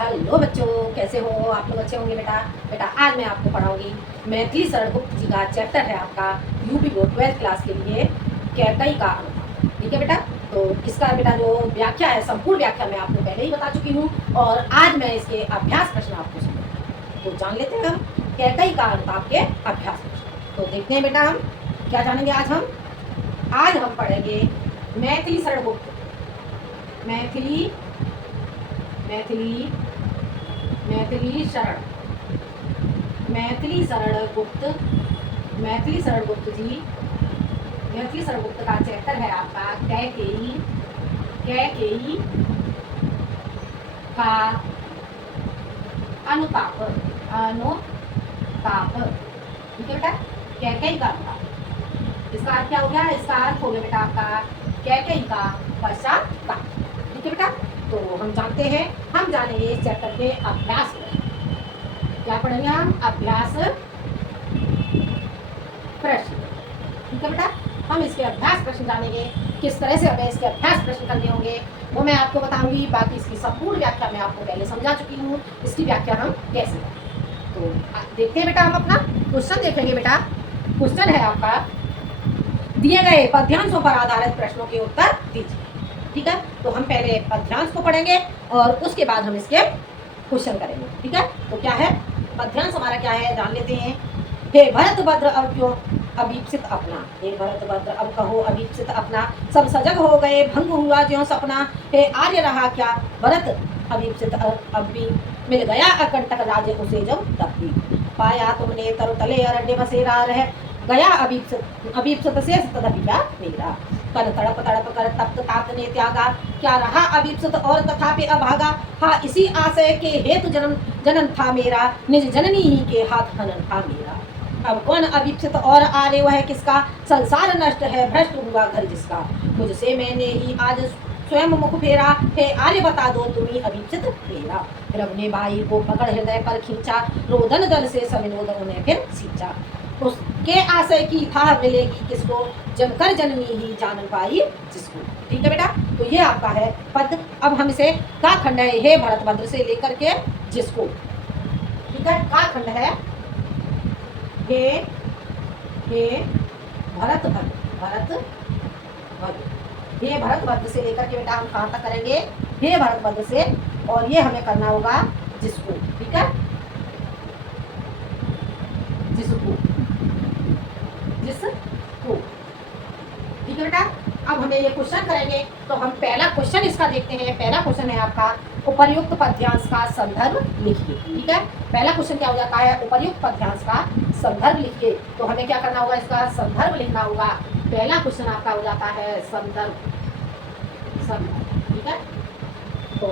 Hello बच्चों, कैसे हो आप लोग? अच्छे होंगे बेटा। बेटा आज मैं आपको पढ़ाऊंगी मैथिली शरण गुप्त जी का चैप्टर है आपका यूपी बोर्ड 12th क्लास के लिए कैकई का अनुपात। ठीक है बेटा। तो इसका बेटा जो व्याख्या है, संपूर्ण व्याख्या मैं आपको पहले ही बता चुकी हूँ और आज मैं इसके अभ्यास प्रश्न आपको समझाऊंगी। तो जान लेते हैं हम कैकई का अनुपात के अभ्यास प्रश्न। तो देखते हैं बेटा हम क्या जानेंगे आज हम पढ़ेंगे मैथिली शरण गुप्त मैथिली मैथिली मैथिली शरण गुप्त जी। मैथिली शरण गुप्त का चैप्टर है आपका कैकेयी का अनुताप। ठीक है बेटा, कैकेयी का अनुताप। इसका अर्थ क्या हो गया? इसका अर्थ हो गया बेटा आपका कैकेयी का पश्चाताप। ठीक है बेटा। तो हम जानते हैं, हम जानेंगे इस चैप्टर के अभ्यास में। क्या पढ़ेंगे हम? अभ्यास प्रश्न। ठीक है बेटा, हम इसके अभ्यास प्रश्न जानेंगे। किस तरह से हमें इसके अभ्यास प्रश्न करने होंगे वो मैं आपको बताऊंगी। बाकी इसकी संपूर्ण व्याख्या मैं आपको पहले समझा चुकी हूँ, इसकी व्याख्या हम कैसे करें। तो देखते हैं बेटा, हम अपना क्वेश्चन देखेंगे। बेटा क्वेश्चन है आपका, दिए गए पद्यांशों पर आधारित प्रश्नों के उत्तर दीजिए। ठीक है, तो हम पहले पद्यांश को पढ़ेंगे और उसके बाद हम इसके क्वेश्चन करेंगे। ठीक है, तो क्या है पद्यांश हमारा, क्या है जान लेते हैं। हे भरतभद्र अब क्यों अभीप्सित अपना, हे भरतभद्र अब कहो अभीप्सित अपना, सब सजग हो गए भंग हुआ ज्यों सपना, हे आर्य रहा क्या भरत अभीप्सित अब भी, मिल गया अकंटक राज्य उसे जब तब भी, पाया तुमने तरु तले अरण्य बसेरा, रह गया अभीप्सित शेष तदपि क्या मेरा, कर तड़प तड़प कर तप्त तात ने त्यागा, क्या रहा अभीप्सित और तथापि अभागा, हाँ इसी आशय के हेतु जनन था मेरा, निज जननी ही के हाथ हनन था मेरा, अब कौन अभीप्सित और आर्य वह किसका, संसार नष्ट है भ्रष्ट हुआ घर जिसका, मुझसे मैंने ही आज स्वयं मुख फेरा, हे आर्य बता दो तुम्ही अभीप्सित मेरा, फिर अपने भाई को पकड़ हृदय पर खींचा, रोदन दल से सविनोद उन्हें फिर सींचा, उसके आशय की था मिलेगी किसको, जनकर जननी ही जान पाई जिसको। ठीक है बेटा, तो ये आपका है पद। अब हम इसे का खंड है, हे भरतभद्र से लेकर के जिसको। ठीक है, का खंड है हे भरतभद्र हे भरतभद्र से लेकर के बेटा हम कहाँ तक करेंगे? हे भरतभद्र से, और ये हमें करना होगा जिसको। ठीक है, जिसको। ठीक है बेटा, अब हमें ये क्वेश्चन करेंगे। तो हम पहला क्वेश्चन इसका देखते हैं। पहला क्वेश्चन है आपका, उपर्युक्त पद्यांश का संदर्भ लिखिए। ठीक है, पहला क्वेश्चन क्या हो जाता है? उपर्युक्त पद्यांश का संदर्भ लिखिए। तो हमें क्या करना होगा? इसका संदर्भ लिखना होगा। पहला क्वेश्चन आपका हो जाता है संदर्भ। ठीक है, तो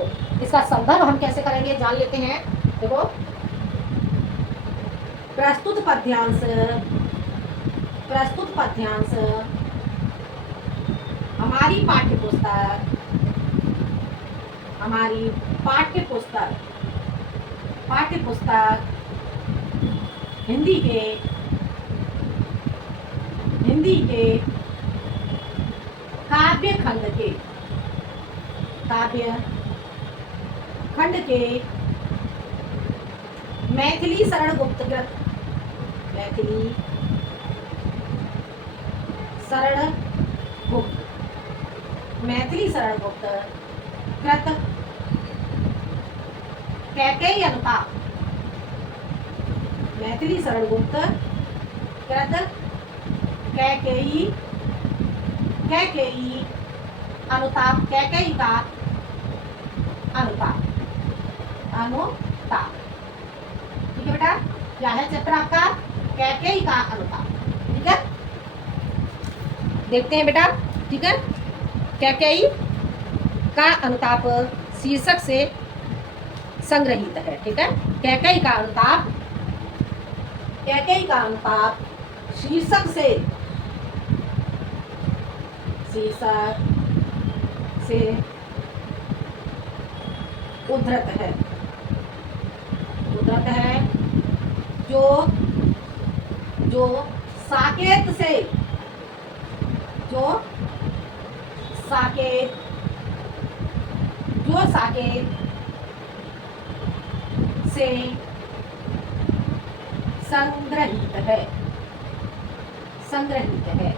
इसका संदर्भ हम कैसे करेंगे जान लेते हैं। देखो, प्रस्तुत पद्यांश हमारी पाठ्य पुस्तक हिंदी के काव्य खंड के मैथिली शरण गुप्त कृत कैकेयी अनुताप, मैथिली शरण गुप्त कृत कैकेयी अनुताप, कैकेयी का अनुताप। ठीक है बेटा, क्या है चैप्टर आपका? कैकेयी का अनुताप। ठीक है, देखते हैं बेटा। ठीक है, कैकेयी का अनुताप शीर्षक से संग्रहित है। ठीक है, कैकेयी का अनुताप शीर्षक से उद्धृत है, जो साकेत से संग्रहित है, संग्रहित है।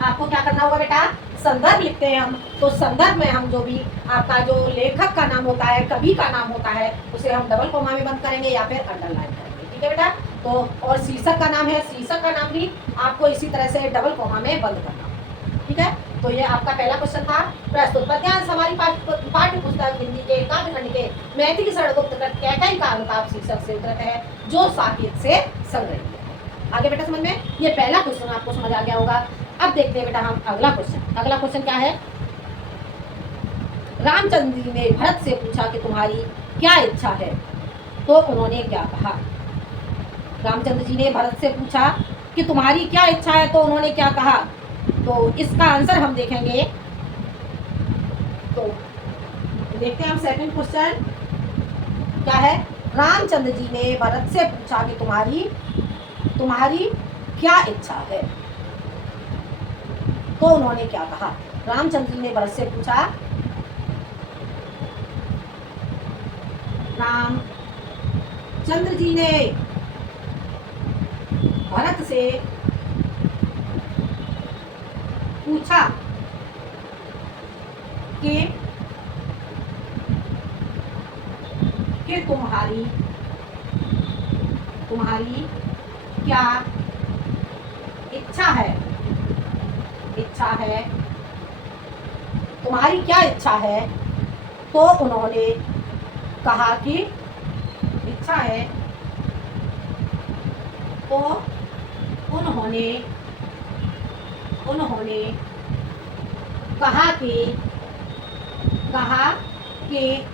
आपको क्या करना होगा बेटा, संदर्भ लिखते हैं हम, तो संदर्भ में हम जो भी आपका जो लेखक का नाम होता है, कवि का नाम होता है, उसे हम डबल कोमा में बंद करेंगे या फिर अंडरलाइन करेंगे। ठीक है बेटा। तो और शीर्षक का नाम है, शीर्षक का नाम भी आपको इसी तरह से डबल कोमा में बंद करना। ठीक है। तो ये आपका पहला क्वेश्चन था। प्रस्तुत पद्यांश हमारी पाठ्य पुस्तक हिंदी के काव्य खंड के मैथिली शरणगुप्त कैकेयी का अनुताप शीर्षक से उद्धृत है, जो साकेत से संग्रहित है। आगे बेटा समझ में, ये पहला क्वेश्चन आपको समझ आ गया होगा। अब देखते हैं बेटा हम अगला क्वेश्चन। अगला क्वेश्चन क्या है, रामचंद्र जी ने भरत से पूछा कि तुम्हारी क्या इच्छा है, तो उन्होंने क्या कहा। रामचंद्र जी ने भरत से पूछा कि तुम्हारी क्या इच्छा है, तो उन्होंने क्या कहा। तो इसका आंसर हम देखेंगे। तो देखते हैं हम सेकंड क्वेश्चन क्या है। रामचंद्र जी ने भरत से पूछा कि तुम्हारी क्या इच्छा है, तो उन्होंने क्या कहा। रामचंद्र जी ने भरत से पूछा, रामचंद्र जी ने भरत से पूछा कि तुम्हारी क्या इच्छा है, तुम्हारी क्या इच्छा है। तो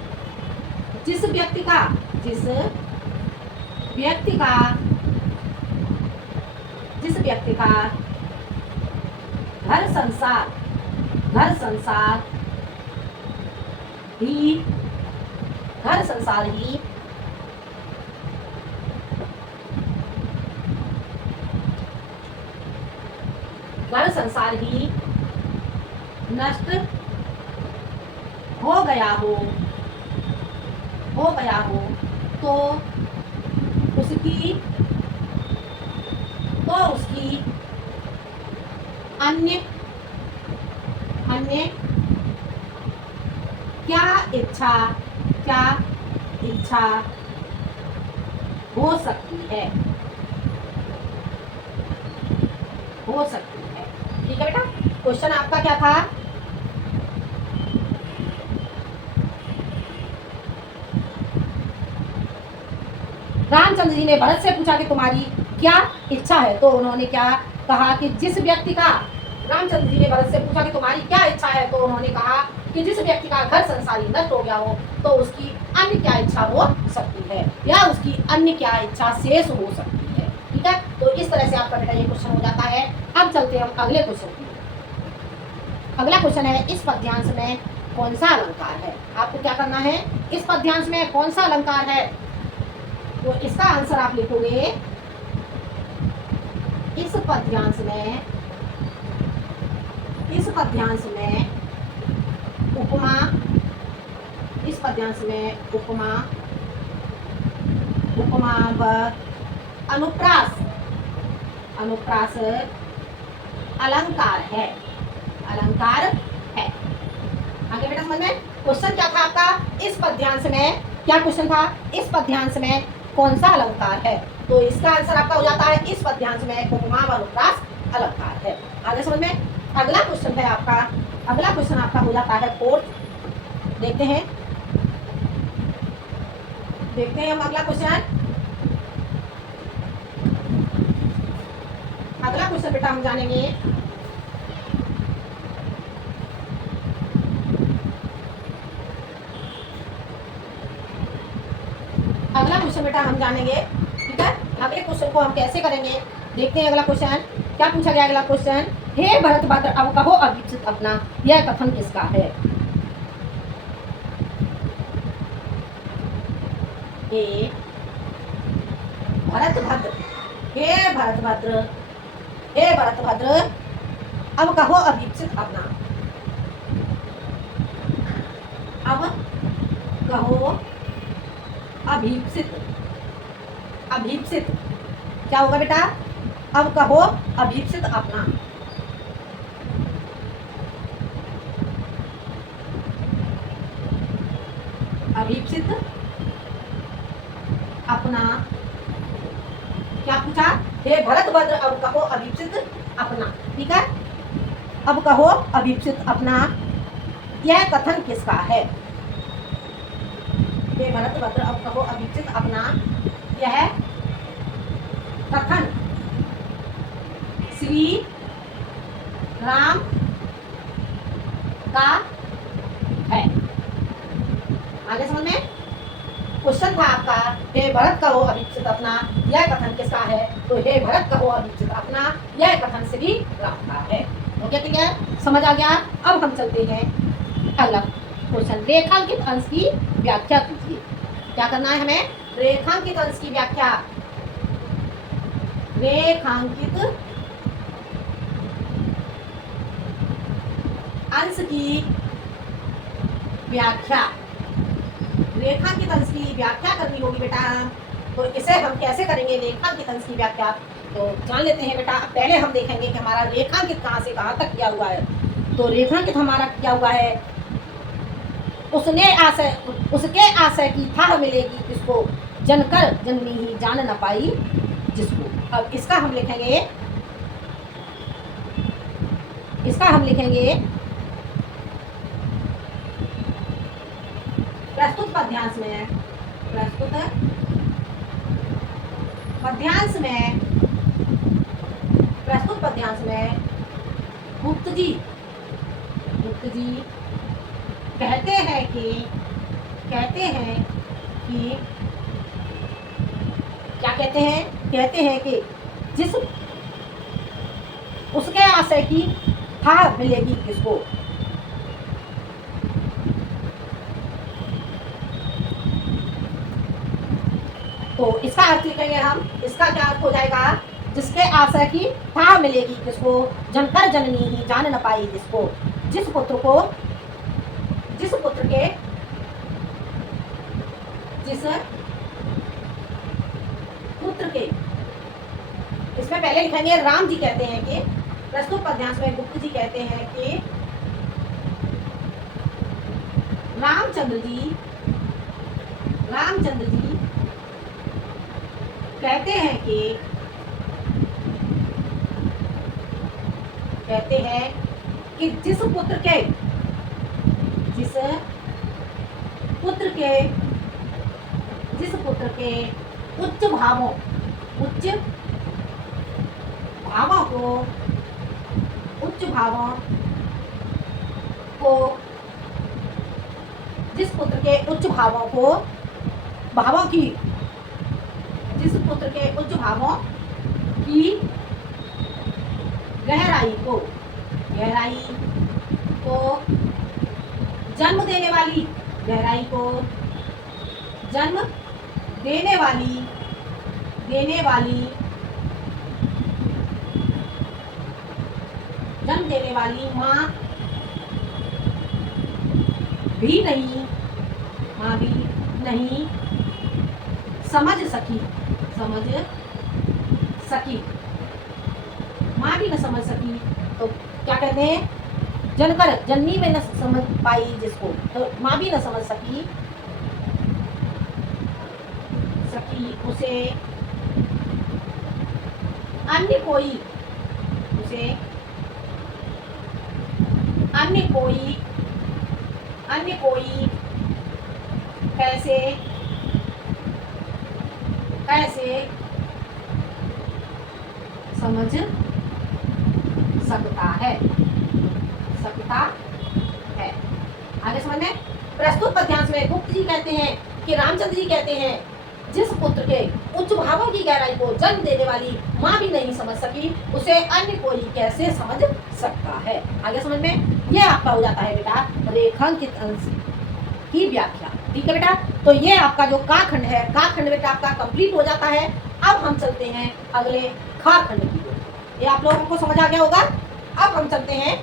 उन्होंने कहा कि इच्छा है, तो उन्होंने कहा कि जिस व्यक्ति का घर संसार ही नष्ट हो गया हो, तो उसकी अन्य क्या इच्छा हो सकती है। ठीक है बेटा। क्वेश्चन आपका क्या था, रामचंद्र जी ने भरत से पूछा कि तुम्हारी क्या इच्छा है, तो उन्होंने क्या कहा कि जिस व्यक्ति का, रामचंद्र जी ने भरत से पूछा कि तुम्हारी क्या इच्छा है, तो उन्होंने कहा कि जिस व्यक्ति का घर संसारी नष्ट हो गया हो, तो उसकी अन्य क्या इच्छा हो सकती है, या उसकी अन्य क्या इच्छा शेष हो सकती है। ठीक है। तो इस तरह से आपका बेटा ये क्वेश्चन हो जाता है। अब चलते हैं हम अगले क्वेश्चन की। अगला क्वेश्चन है, इस पद्यांश में कौन सा अलंकार है। आपको क्या करना है, इस पद्यांश में कौन सा अलंकार है, तो इसका आंसर आप लिखोगे, इस पद्यांश में उपमा व अनुप्रास अलंकार है। आगे बेटा समझ में, क्वेश्चन क्या था आपका, इस पद्यांश में क्या क्वेश्चन था, इस पद्यांश में कौन सा अलंकार है। तो इसका आंसर आपका हो जाता है, इस पद्यांश में उपमा व अनुप्रास अलंकार है। आगे समझ में। अगला क्वेश्चन आपका हो जाता है फोर्थ। देखते हैं हम अगला क्वेश्चन। अगला क्वेश्चन बेटा हम जानेंगे, ठीक है। अगले क्वेश्चन को हम कैसे करेंगे, देखते हैं। अगला क्वेश्चन क्या पूछा गया। अगला क्वेश्चन, हे भरतभद्र अब कहो अविकसित अपना, यह कथन किसका है। हे भरतभद्र अब कहो अविकसित अपना, अब कहो अभीप्सित, अभीप्सित क्या होगा बेटा? अब कहो अभीप्सित अपना। अभीप्सित अपना क्या पूछा? हे भरतभद्र अब कहो अभीप्सित अपना। ठीक है, अब कहो अभीप्सित अपना। यह कथन किसका है? हे भरतभद्र अब कहो अभीप्सित अपना। यह कथन श्री राम का है। आगे समझ में? क्वेश्चन था आपका, हे भरत कहो अभीप्सित अपना, यह कथन किसका है? तो हे भरत कहो अभीप्सित अपना, यह कथन श्री राम का है। ओके, ठीक है, समझ आ गया। अब हम चलते हैं अगला क्वेश्चन, रेखांकित अंश की व्याख्या कीजिए। क्या करना है हमें? रेखांकित अंश की व्याख्या। रेखांकित अंश की व्याख्या, रेखांकित अंश की व्याख्या करनी होगी बेटा। तो इसे हम कैसे करेंगे रेखांकित अंश की व्याख्या? तो जान लेते हैं बेटा। पहले हम देखेंगे कि हमारा रेखांकित कहाँ से कहाँ तक किया हुआ है। तो रेखांकित हमारा क्या हुआ है? उसके आशय की था मिलेगी किसको? जनकर जननी ही जान न पाई जिसको। अब इसका हम लिखेंगे, प्रस्तुत पद्यांश में, प्रस्तुत पद्यांश में गुप्त जी कहते हैं कि क्या कहते हैं? कहते हैं कि जिस उसके आशय की था मिलेगी किसको? तो इसका अर्थ लिखेंगे हम। इसका क्या अर्थ हो जाएगा? जिसके आशय की था मिलेगी किसको? जनकर जननी ही जान न पाई जिसको। जिस पुत्र के इसमें पहले लिखेंगे राम जी कहते हैं कि, प्रस्तुत पद्यांश में गुप्त जी कहते हैं कि रामचंद्र जी कहते हैं कि जिस पुत्र के उच्च भावों को जिस पुत्र के उच्च भावों की गहराई को जन्म देने वाली माँ भी नहीं समझ सकी। माँ भी न समझ सकी। तो क्या कहते हैं? जनकर जननी में न समझ पाई जिसको। तो माँ भी न समझ सकी उसे अन्य कोई कैसे समझ सकता है। आगे समझ में? प्रस्तुत पद्यांश में गुप्त जी कहते हैं कि रामचंद्र जी कहते हैं जिस पुत्र के उच्च भावों की गहराई को जन्म देने वाली माँ भी नहीं समझ सकी उसे अन्य कोई कैसे समझ सकता है। आगे समझ में? ये आपका हो जाता है बेटा रेखांकित अंश की व्याख्या। ठीक है बेटा, तो ये आपका जो का खंड है, का खंड बेटा आपका कंप्लीट हो जाता है। अब हम चलते हैं अगले खा खंड की ओर। ये आप लोगों को समझ आ गया होगा। अब हम चलते हैं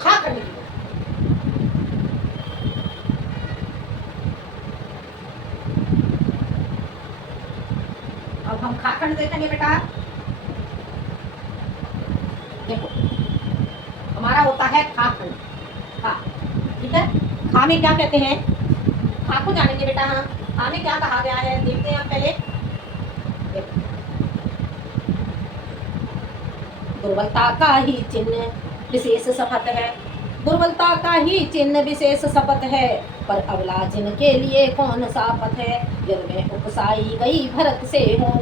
खा खंड की ओर। खाखंड देखेंगे बेटा, देखो हमारा होता है खाखंड, खा, ठीक है। खा में क्या कहते हैं, खा को जानेंगे बेटा। हाँ, खा में क्या कहा गया है देखते हैं हम पहले। देखो, दुर्बलता का ही चिन्ह विशेष शपथ है, दुर्बलता का ही चिन्ह विशेष शपथ है, पर अबला जिनके लिए कौन सा पथ है। यदि मैं उपसाई गई भरत से हूँ,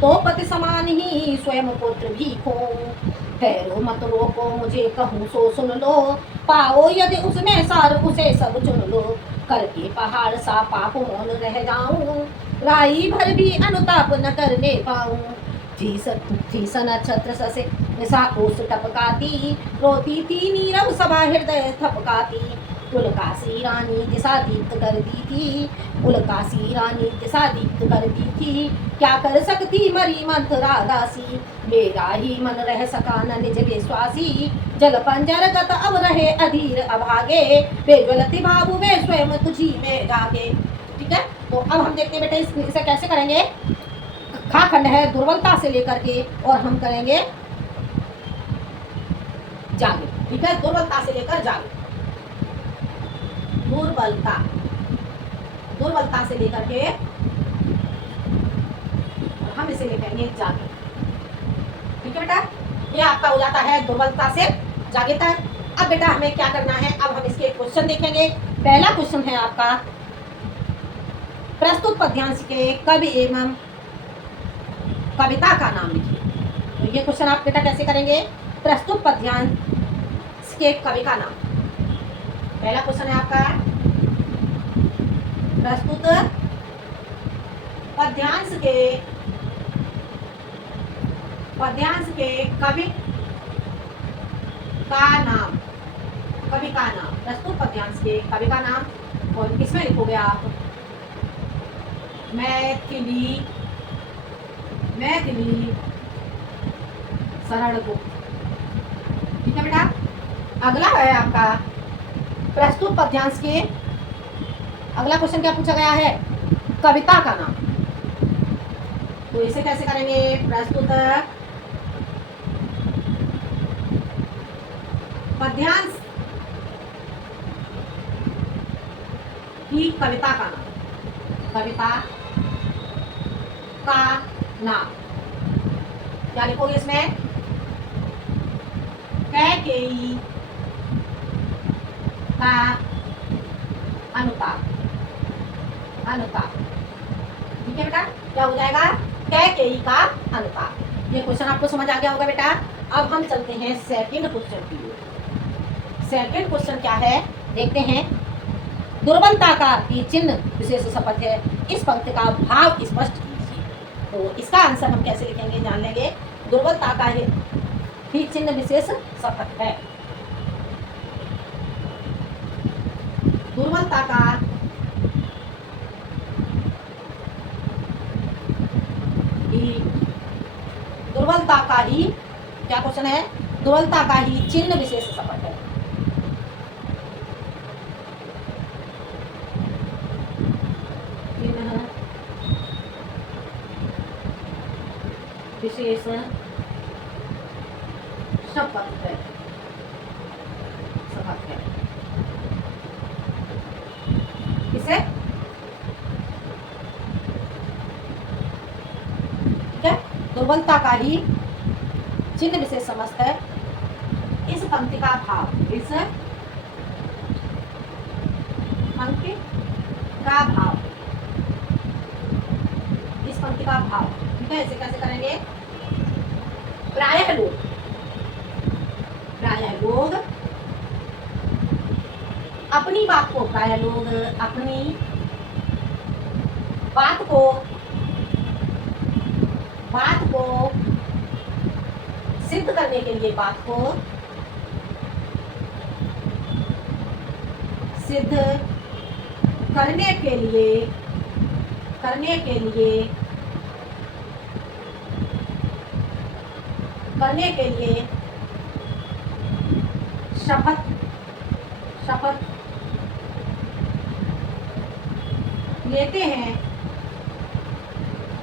तो पति समान ही स्वयं पुत्र भी खोऊं। ठहरो मत रोको मुझे कहूँ सो सुन लो, पाओ यदि उसमें सार उसे सब चुन लो। करके पहाड़ सा पाप मौन रह जाऊं, राई भर भी अनुताप न करने पाऊं। थी नक्षत्र ससे निशा ओस टपकाती, रोती थी नीरव सभा हृदय थपकाती। उलकासी रानी दिशा दीप्त कर दी थी, उलकासी रानी दिशा दीप्त कर दी थी। क्या कर सकती मरी मंथरा दासी, मेरा ही मन रह सका न निज विश्वासी। जल पंजर गत अब रहे अधीर अभागे, बेज्वलति भावु वे स्वयं तुझी में जागे। ठीक है, तो अब हम देखते हैं बेटे इसे कैसे करेंगे। खा खंड है दुर्बलता से लेकर के, और हम करेंगे जागे। ठीक है, दुर्बलता से लेकर जागे, दुर्बलता, दुर्बलता से लेकर के हम इसे लिखेंगे जागे। ठीक है बेटा, ये आपका हो जाता है दुर्बलता से जागे तक। अब बेटा हमें क्या करना है, अब हम इसके क्वेश्चन देखेंगे। पहला क्वेश्चन है आपका, प्रस्तुत पद्यांश के कवि एवं कविता का नाम लिखिए। तो ये क्वेश्चन आप बेटा कैसे करेंगे, प्रस्तुत पद्यांश के कवि का नाम। पहला क्वेश्चन है आपका, प्रस्तुत पद्यांश के कवि का नाम, कवि का नाम, प्रस्तुत पद्यांश के कवि का नाम। और किसमें लिखोगे आप, मैथिली, मैथिली शरण गुप्त। ठीक है बेटा, अगला है आपका प्रस्तुत पद्यांश के, अगला क्वेश्चन क्या पूछा गया है, कविता का नाम। तो इसे कैसे करेंगे, प्रस्तुत पद्यांश की कविता का नाम, कविता का नाम क्या लिखोगे इसमें, कैकेयी का अनुताप, अनुताप। ठीक है बेटा, क्या हो जाएगा, कैकेयी का अनुताप। ये क्वेश्चन आपको समझ आ गया होगा बेटा। अब हम चलते हैं सेकंड क्वेश्चन की ओर। सेकंड क्वेश्चन क्या है देखते हैं, दुर्बलता का ही चिन्ह विशेष शपथ है, इस पंक्ति का भाव स्पष्ट कीजिए। तो इसका आंसर हम कैसे लिखेंगे जान लेंगे। दुर्बलता का ही चिन्ह विशेष शपथ है, दुर्बलता का ही, दुर्बलता का ही, क्या क्वेश्चन है, दुर्बलता का ही चिन्ह विशेष शपथ है। चिन्ह विशेष शपथ है, शपथ है। किसे, ठीक है, दुर्बलता का ही चिन्ह विशेष समस्त है, इस पंक्ति का भाव, इस पंक्ति का भाव, इस पंक्ति का भाव। ठीक है, इसे कैसे करेंगे, प्रायः लोग, प्रायः लोग अपनी बात को, प्रायः लोग अपनी बात को, बात को सिद्ध करने के लिए, बात को सिद्ध करने के लिए, करने के लिए, करने के लिए शपथ, शपथ लेते हैं,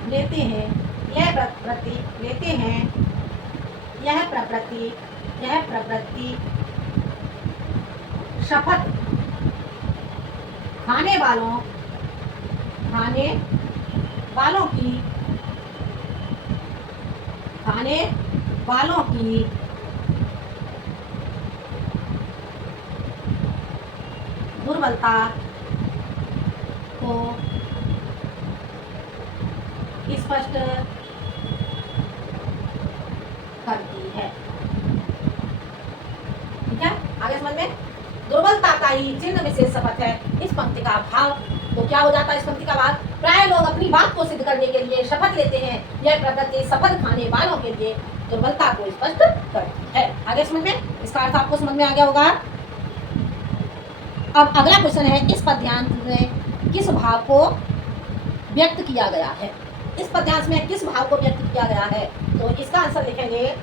लेते हैं, यह प्रवृत्ति लेते हैं, यह प्रवृत्ति शपथ खाने वालों की दुर्बलता को स्पष्ट करती है। ठीक है, आगे समझ में। दुर्बलता का ही चिन्ह विशेष शपथ है इस पंक्ति का भाव। तो क्या हो जाता है इस पंक्ति का भाव? प्राय लोग अपनी बात को सिद्ध करने के लिए शपथ लेते हैं, यह प्रवृत्ति शपथ खाने वालों के लिए दुर्बलता को स्पष्ट करती है। आगे समझ में, इसका अर्थ आपको समझ में आ गया होगा। अब अगला क्वेश्चन है, इस पद्यांश में किस भाव को व्यक्त किया गया है? इस पद्यांश में किस भाव को व्यक्त किया गया है? तो इसका आंसर लिखेंगे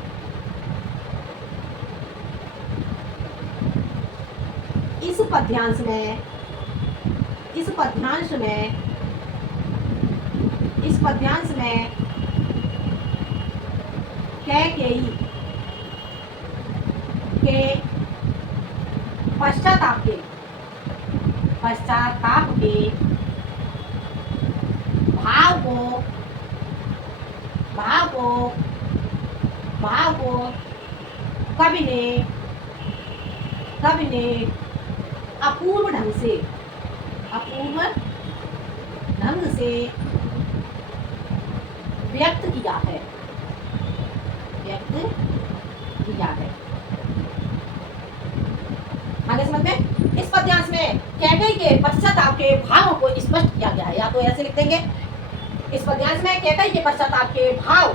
इस पद्यांश में कैकेयी के पश्चाताप के भाव को कवि ने अपूर्व ढंग से व्यक्त किया है। आगे समझ में, इस पद्यांश में कैकेयी के पश्चाताप के भावों को स्पष्ट किया गया है। या तो ऐसे लिख देंगे, इस पद्यांश में कैकेयी के पश्चाताप के भाव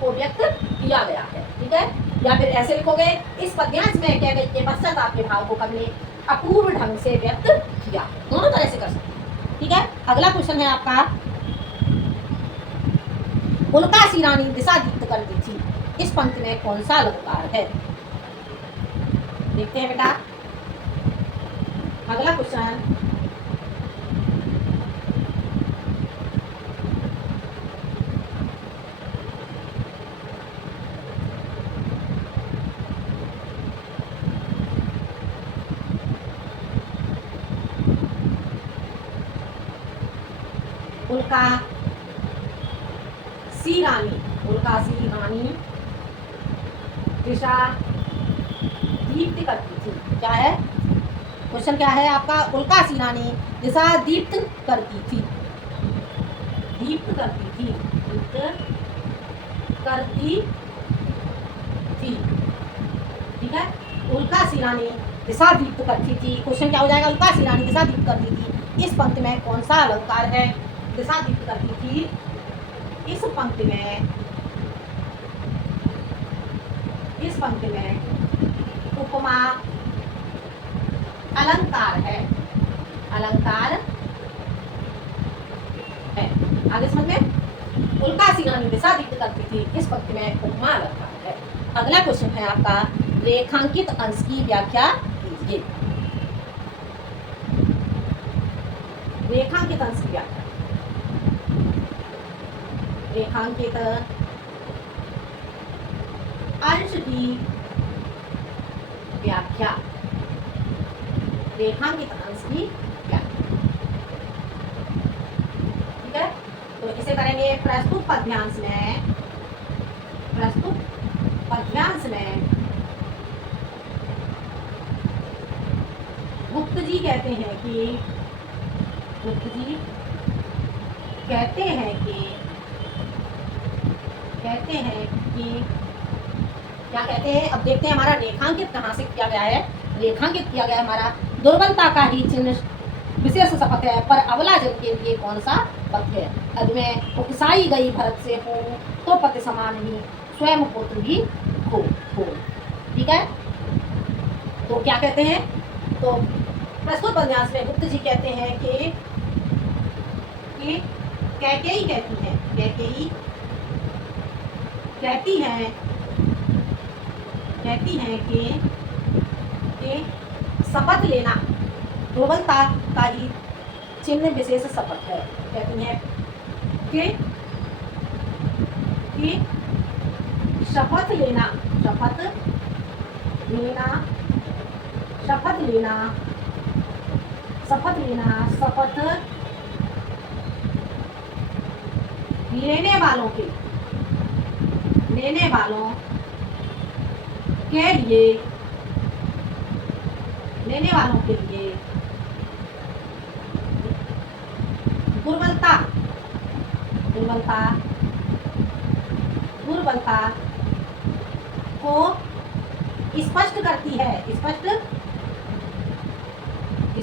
को व्यक्त किया गया है। ठीक है, या फिर ऐसे लिखोगे, इस पद्यांश में कैकेयी के पश्चाताप के भाव को कवि ने अपूर्व ढंग से व्यक्त किया। दोनों तरह से कर सकते हैं। ठीक है, अगला क्वेश्चन है आपका, उल्कासी रानी दिशा दीप्त करती थी, इस पंक्ति में कौन सा अलंकार है? देखते हैं बेटा, अगला क्वेश्चन, उल्कासी रानी दिशा दीप्त करती थी। क्या है क्वेश्चन? क्या है आपका? उल्कासी रानी दिशा दीप्त करती थी। ठीक है, उल्कासी रानी दिशा दीप्त करती थी। क्वेश्चन क्या हो जाएगा? उल्कासी रानी दिशा दीप्त करती थी, इस पंक्ति में कौन सा अलंकार है? दिशा दीप्त करती थी, इस पंक्ति में उपमा अलंकार है। आगे समझ में, उल्कासी रानी दिशा दीप्त करती थी, इस पंक्ति में उपमा अलंकार है। अगला क्वेश्चन है आपका, रेखांकित अंश की व्याख्या कीजिए। रेखांकित अंश की व्याख्या, रेखांकित अंश की व्याख्या, रेखांकित अंश की व्याख्या। ठीक है, तो इसे करेंगे प्रस्तुत पद्यांश में गुप्त जी कहते हैं कि क्या कहते हैं? अब देखते हैं हमारा रेखांकित कहाँ से किया गया है। रेखांकित किया गया है हमारा, दुर्बलता का ही चिन्ह विशेष शपथ है, पर अबला जन के लिए कौन सा पथ है? अद में उकसाई गई भरत से हो, तो पति समान ही स्वयं पुत्र भी हो। ठीक है, तो क्या कहते हैं? तो प्रस्तुत पद्यांश में गुप्त जी कहते हैं कि कैकेयी कहती हैं कि शपथ लेना दुर्बलता का ही चिन्ह विशेष शपथ है। कहती हैं कि कि शपथ लेना, शपथ लेना, शपथ लेना, शपथ लेना, शपथ लेने वालों के, लेने वालों के लिए, लेने वालों के लिए दुर्बलता, दुर्बलता, दुर्बलता को स्पष्ट करती है, स्पष्ट,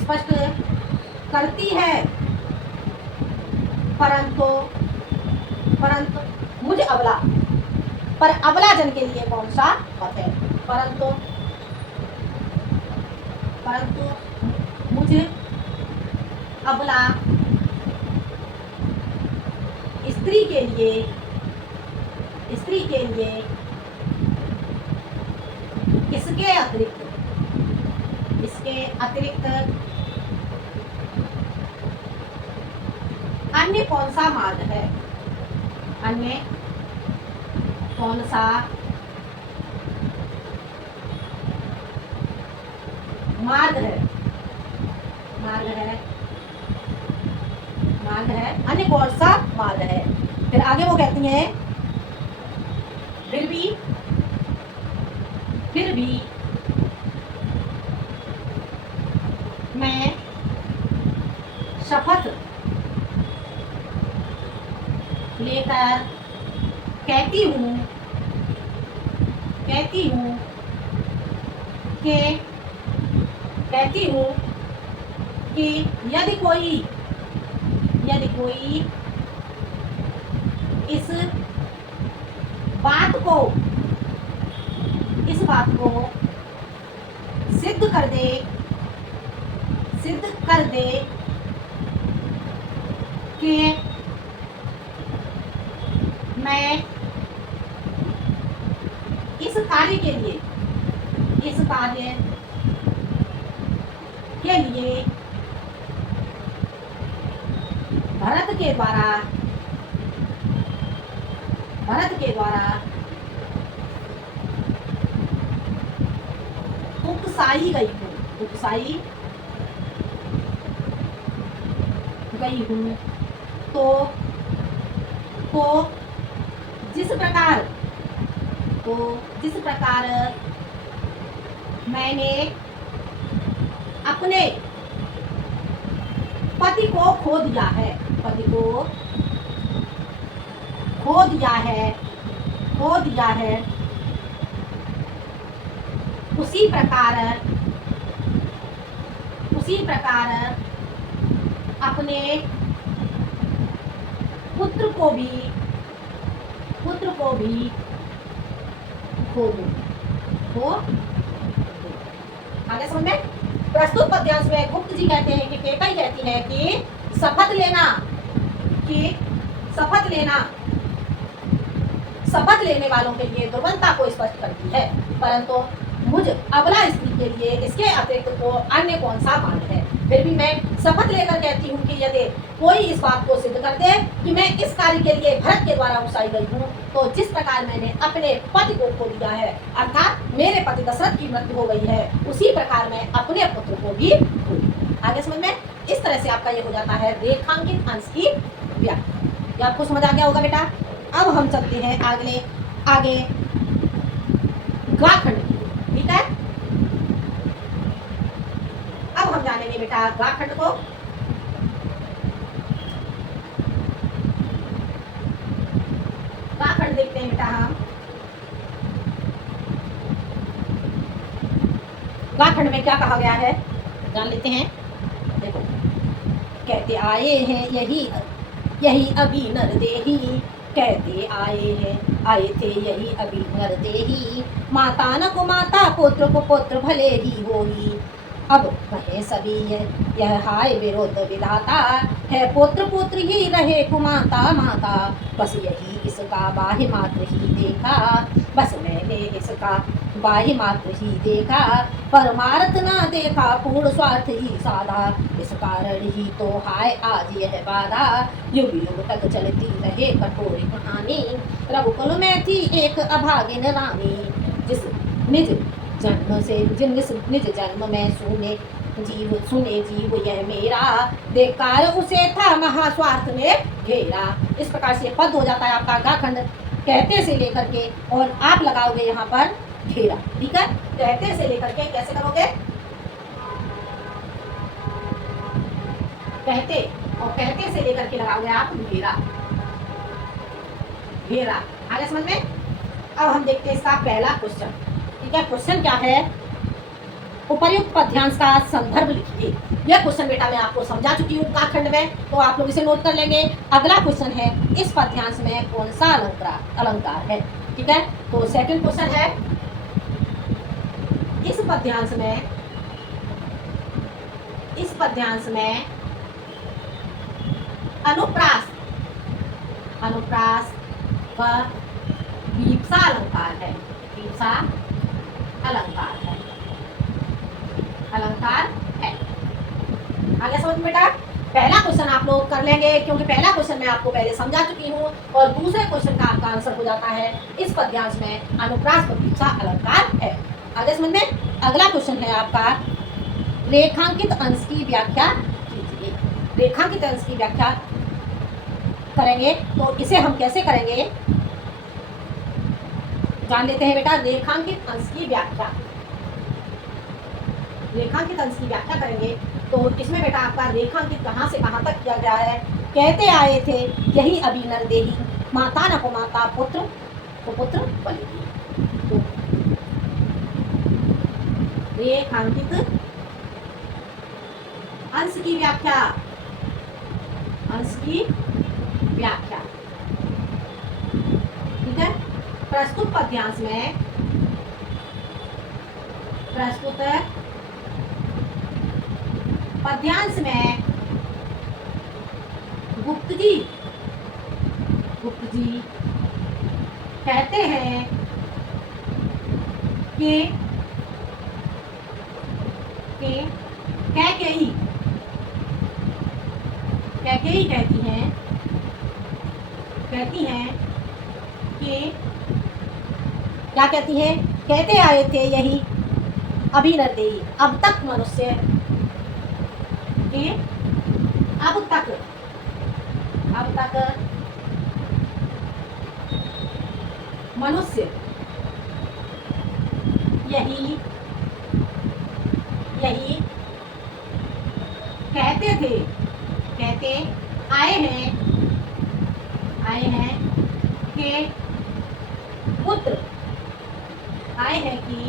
स्पष्ट करती है, परंतु, परंतु मुझ अबला, पर अबला जन के लिए कौन सा पद है? परंतु, परंतु मुझे अबला स्त्री के लिए, स्त्री के लिए इसके अतिरिक्त, इसके अतिरिक्त अन्य कौन सा मार्ग है? अन्य कौन सा मार्ग है? मार्ग है, मार्ग है, अन्य कौन सा मार्ग है? फिर आगे वो कहती हैं फिर भी, फिर भी मैं शपथ लेकर कहती हूँ, कहती हूँ कि, कहती हूँ कि यदि कोई, यदि कोई इस बात को, इस बात को सिद्ध कर दे, सिद्ध कर दे कि मैं इस कार्य के लिए, इस कार्य के लिए भरत के द्वारा, भरत के द्वारा उकसाई गई हूँ, उकसाई गई हूँ, तो जिस प्रकार, तो जिस प्रकार मैंने अपने पति को खो दिया है, पति को खो दिया है, खो दिया है, उसी प्रकार, उसी प्रकार अपने पुत्र को भी, पुत्र को भी खो दूं, खो। आगे समझ में? प्रस्तुत पद्यांश में गुप्त जी कहते हैं कि केकई कहती है कि शपथ लेना, कि शपथ लेना, शपथ लेने वालों के लिए दुर्बलता को स्पष्ट करती है, परंतु मुझ अबला स्त्री के लिए इसके अतिरिक्त को अन्य कौन सा मार्ग है? फिर भी मैं शपथ लेकर कहती हूँ कि यदि कोई इस बात को सिद्ध कर दे कि मैं इस कार्य के लिए भरत के द्वारा उकसाई गई हूँ, तो जिस प्रकार मैंने अपने पति को खो दिया है, अर्थात मेरे पति दशरथ की मृत्यु हो गई है, उसी प्रकार मैं अपने पुत्र को भी खो दूँ। आगे समझ में? इस तरह से आपका ये हो जाता है रेखांकित अंश की व्याख्या। ये आपको समझ आ गया होगा बेटा। अब हम चलते हैं अगले, आगे गाखंड, ठीक है? अब हम जानेंगे बेटा गाखंड को। गाखंड देखते हैं बेटा हम। गाखंड में क्या कहा गया है जान लेते हैं। देखो, कहते आए हैं यही, यही अभी नर देही, कहते आए हैं, आए थे यही अभी नर देही, माता न को माता, पुत्र को पुत्र भले ही हो ही, अब कहे सभी यह हाय विरोध विधाता, है पुत्र पुत्र ही रहे कुमाता माता, बस यही इसका बाह्य मात्र ही देखा, बस मैंने इसका बाह्य मात्र ही देखा परमार्थ न देखा पूर्ण स्वार्थ ही साधा इस कारण ही तो हाय आज यह बाधा युग युग तक चलती रहे कठोर कहानी रघुकुल में थी एक अभागिन रानी जिस निज जन्म से जिस निज जन्म में सुने जीव यह मेरा बेकार उसे था महास्वार्थ में घेरा। इस प्रकार से पद हो जाता है आपका गाखंड कहते से लेकर के और आप लगाओगे यहाँ पर घेरा। ठीक है, कहते से लेकर के कैसे करोगे, कहते और कहते से लेकर के लगाओगे आप घेरा। घेरा आगे समझ में। अब हम देखते हैं इसका पहला क्वेश्चन। ठीक है, क्वेश्चन क्या है, उपर्युक्त पद्यांश का संदर्भ लिखिए। यह क्वेश्चन बेटा मैं आपको समझा चुकी हूँ काखंड में, तो आप लोग इसे नोट कर लेंगे। अगला क्वेश्चन है इस पद्यांश में कौन सा अलंकार है। ठीक है, तो सेकंड क्वेश्चन है इस पद्यांश में अनुप्रास व वीप्सा अलंकार है। वीप्सा अलंकार है। आगे समझ बेटा, पहला क्वेश्चन आप लोग कर लेंगे क्योंकि पहला क्वेश्चन मैं आपको पहले समझा चुकी हूँ और दूसरे क्वेश्चन का आपका आंसर हो जाता है इस पद्यांश में अनुप्रास व वीप्सा अलंकार है। आगे समझ में। अगला क्वेश्चन है आपका रेखांकित अंश की व्याख्या कीजिए। रेखांकित अंश की व्याख्या करेंगे तो इसे हम कैसे करेंगे जान लेते हैं बेटा। रेखांकित अंश की व्याख्या करेंगे तो इसमें बेटा आपका रेखांकित कहाँ से कहाँ तक किया गया है। कहते आए थे यही अभी नर देही माता न को माता पुत्र तो पुत्र बनेगी। तो रेखांकित अंश की व्याख्या। ठीक है, प्रस्तुत पद्यांश में गुप्त जी कहते हैं कि कैकेयी कहती हैं कि क्या कहती हैं, कहते आए थे यही अभिनरदेही अब तक मनुष्य के अब तक मनुष्य यही कहते आए हैं कि पुत्र आए हैं कि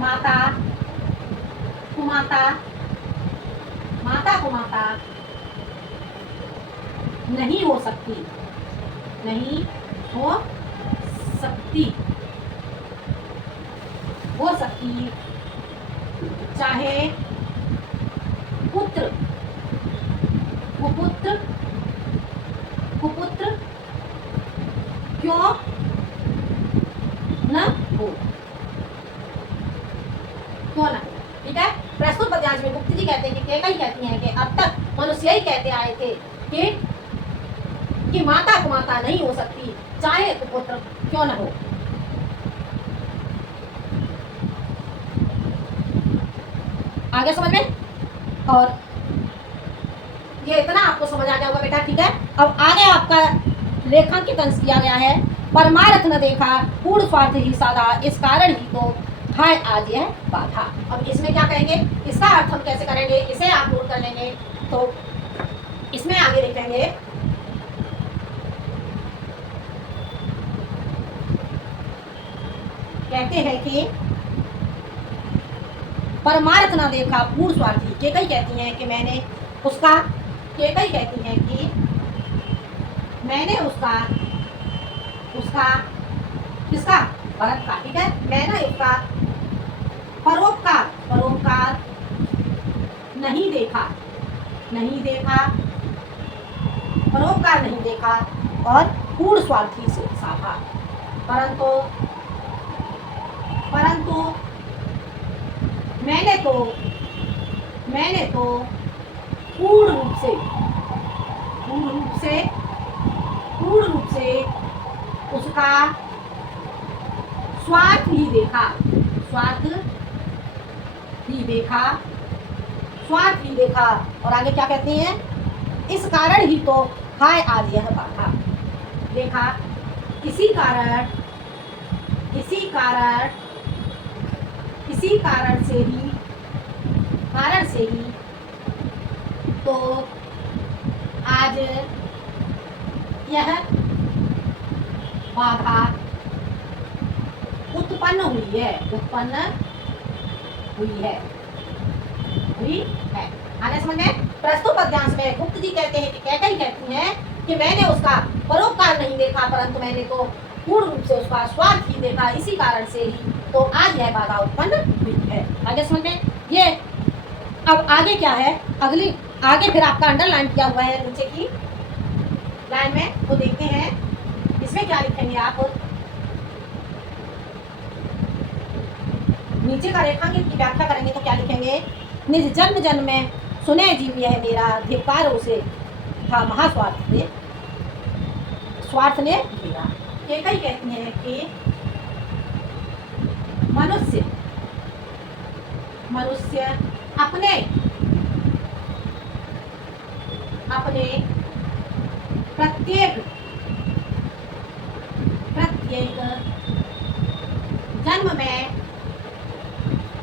माता कुमाता नहीं हो सकती चाहे पुत्र कुपुत्र क्यों न हो। ठीक है, प्रस्तुत पद्यांश में गुप्त जी कहते हैं कि कैकेयी कहती हैं कि अब तक मनुष्य यही कहते आए थे कि माता कुमाता नहीं हो सकती चाहे कुपुत्र क्यों न हो। आगे समझ में। और ये इतना आपको समझ आ गया होगा बेटा। ठीक है, अब आगे आपका रेखांकित अंश किया गया है परमार्थ न देखा पूर्ण स्वार्थ ही साधा इस कारण ही तो हाय आज यह बाधा। अब इसमें क्या कहेंगे, इसका अर्थ हम कैसे करेंगे इसे आप नोट कर लेंगे। तो इसमें आगे लिखेंगे कहते हैं कि परमार्थ ना देखा पूर्ण स्वार्थी। केकई कहती हैं कि मैंने उसका किसका भरत का। ठीक है, मैंने उसका परोपकार नहीं देखा परोपकार नहीं देखा और पूर्ण स्वार्थी से साधा परंतु मैंने तो पूर्ण रूप से उसका स्वार्थ ही देखा। और आगे क्या कहते हैं, इस कारण ही तो हाय आज यह बाधा। देखा, इसी कारण से ही तो आज यह बाधा उत्पन्न हुई है। आगे समझ में, प्रस्तुत पद्यांश में गुप्त जी कहते हैं कि कैकई कहती हैं कि मैंने उसका परोपकार नहीं देखा, परंतु मैंने तो पूर्ण रूप से उसका स्वार्थ ही देखा, इसी कारण से ही तो आज यह बाधा उत्पन्न हुई है। आगे समझ में, ये अब आगे क्या है, आगे फिर आपका अंडरलाइन किया हुआ है नीचे की लाइन में, तो देखते हैं इसमें क्या लिखेंगे आप। नीचे का रेखांकित की व्याख्या करेंगे तो क्या लिखेंगे, निज जन्म जन्म में सुने जीव यह मेरा, धिक्कार उसे था महास्वार्थ ने घेरा। केकई कहती हैं कि मनुष्य अपने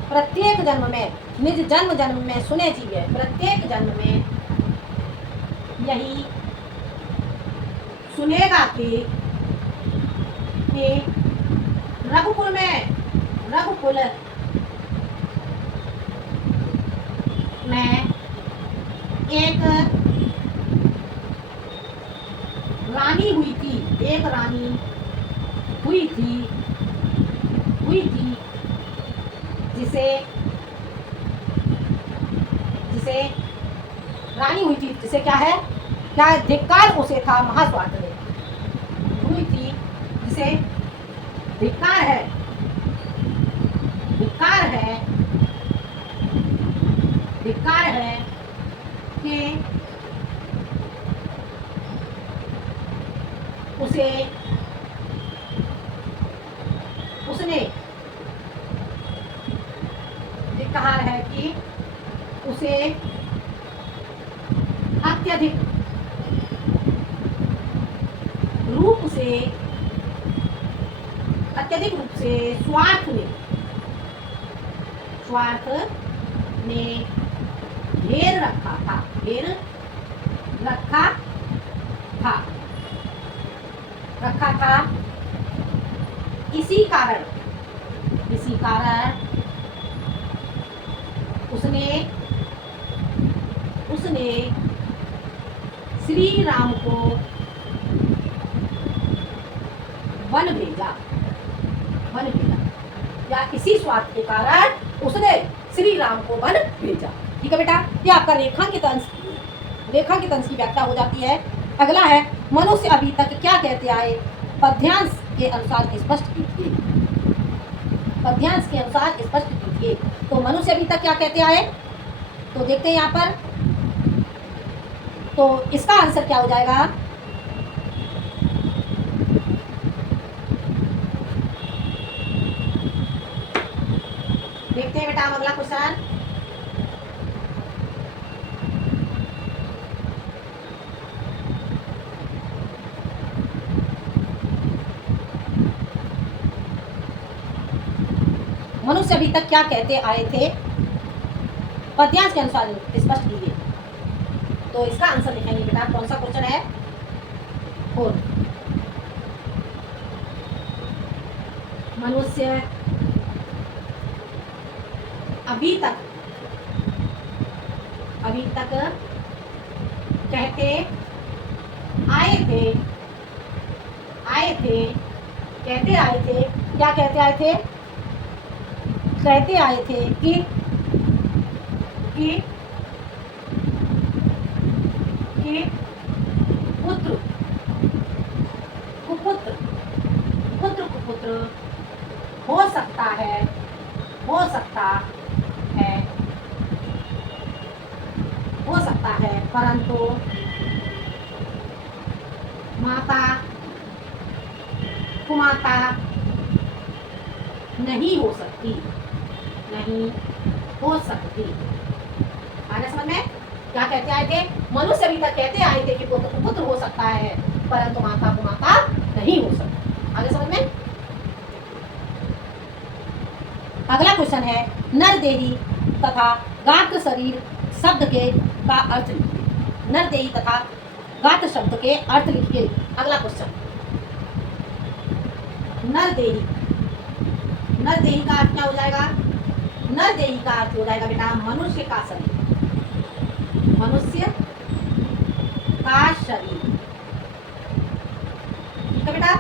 प्रत्येक जन्म में निज जन्म में सुने जीवे, प्रत्येक जन्म में यही सुनेगा कि रघुकुल में एक रानी हुई थी जिसे क्या है, क्या धिक्कार उसे था महास्वार्थ ने, हुई थी जिसे धिक्कार है कि उसे अत्यधिक रूप से स्वार्थ ने घेर रखा था। इसी कारण उसने श्री राम को वन भेजा, या इसी स्वार्थ के कारण उसने श्री राम को वन भेजा। ठीक है बेटा, ये आपका रेखांकित अंश की व्याख्या हो जाती है। अगला है, मनुष्य अभी तक क्या कहते आए, पद्यांश के अनुसार स्पष्ट कीजिए। तो मनुष्य अभी तक क्या कहते आए, तो देखते हैं यहाँ पर, तो इसका आंसर क्या हो जाएगा, देखते हैं बेटा हम अगला क्वेश्चन। मनुष्य अभी तक क्या कहते आए थे, पद्यांश के अनुसार स्पष्ट कीजिए। तो इसका आंसर लिखेंगे बेटा, कौन सा क्वेश्चन है, 4। मनुष्य अभी तक कहते आए थे, क्या कहते आए थे, कहते आए थे कि पुत्र कुपुत्र हो सकता है, परंतु माता कुमाता नहीं हो सकती, नहीं हो सकती। आगे समझ में? क्या कहते आए थे? मनुष्य भी तक कहते आए थे कि पुत्र कुपुत्र हो सकता है, परंतु माता कुमाता नहीं हो सकती। आगे समझ में? अगला क्वेश्चन है, नरदेही तथा गात्र शरीर शब्द के का अर्थ लिखिए। नरदेही तथा गात्र शब्द के अर्थ लिखिए। अगला क्वेश्चन, नरदेही, नरदेही का अर्थ क्या हो जाएगा? नरदेही का अर्थ हो जाएगा बेटा मनुष्य का शरीर, मनुष्य का शरीर। ठीक है बेटा।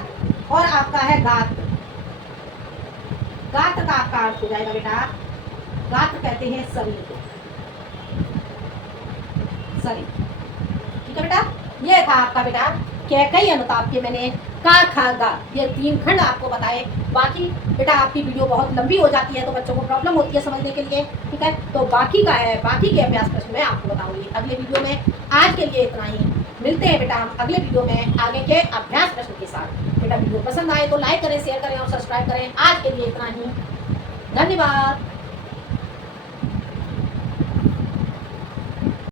और आपका है गात्र, गात्र का आपका अर्थ हो जाएगा बेटा, गात्र कहते हैं शरीर को, शरीर। ठीक है बेटा। ये था आपका बेटा कैकई अनुताप के मैंने का खा गा ये 3 खंड आपको बताए। बाकी बेटा आपकी वीडियो बहुत लंबी हो जाती है तो बच्चों को प्रॉब्लम होती है समझने के लिए। ठीक है, तो बाकी का है, बाकी के अभ्यास प्रश्न मैं आपको बताऊंगी अगले वीडियो में। आज के लिए इतना ही, मिलते हैं बेटा हम अगले वीडियो में आगे के अभ्यास प्रश्न के साथ। बेटा वीडियो पसंद आए तो लाइक करें, शेयर करें और सब्सक्राइब करें। आज के लिए इतना ही, धन्यवाद।